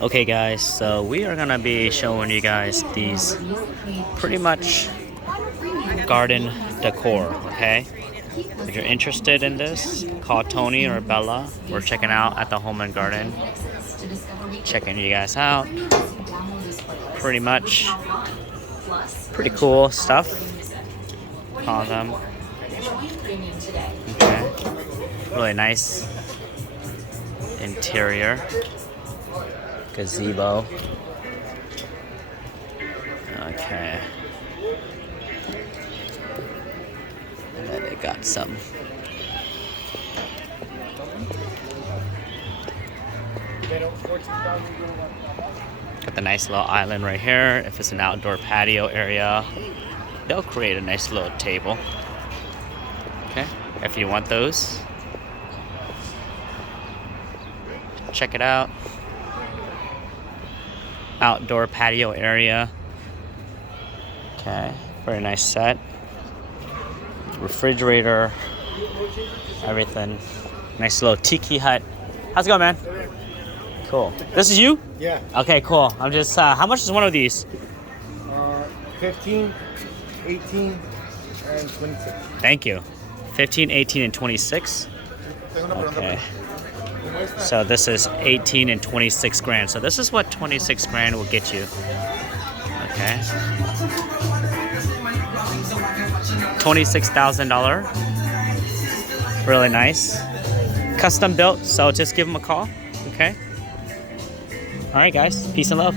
Okay guys, so we are gonna be showing you guys these pretty much garden decor, okay? If you're interested in this, call Tony or Bella. We're checking out at the Home and Garden. Checking you guys out. Pretty much pretty cool stuff. Call them. Okay. Really nice interior. Gazebo. Okay. And then they got some. Got the nice little island right here. If it's an outdoor patio area, they'll create a nice little table. Okay, if you want those, check it out. Outdoor patio area. Okay, very nice set. Refrigerator, everything. Nice little tiki hut. How's it going, man? Cool. This is you? Yeah. Okay, cool. I'm just, how much is one of these? 15, 18, and 26. Thank you. 15, 18, and 26. Okay. So this is 18 and 26 grand. So this is what 26 grand will get you. Okay. $26,000. Really nice. Custom built, so just give them a call. Okay. All right, guys. Peace and love.